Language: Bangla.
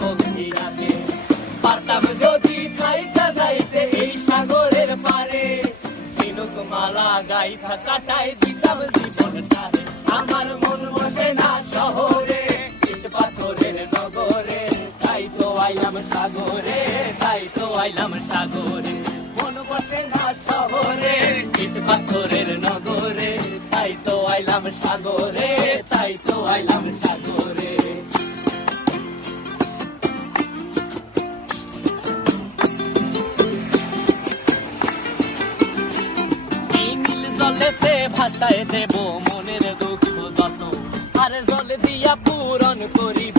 পক্ষী ডাকে। পারতাম যদি চাইতে যাইতে এই সাগরের পারে, ঝিনুক মালা গাইথা কাটাই দিতাম জীবনটারে। আমার মন বসে না শহরে, ইট পাথরের নগরে, তাই তো আইলাম সাগরে, তাই তো আইলাম সাগরে। মন বসে না শহরে, ইট পাথরের নগরে, তাই তো আইলাম সাগরে, তাই তো আইলাম সাগরে। এই নীল জলেতে ভাসায় দেব মনের দুঃখ যত, আর জল দিয়া পূরণ করিব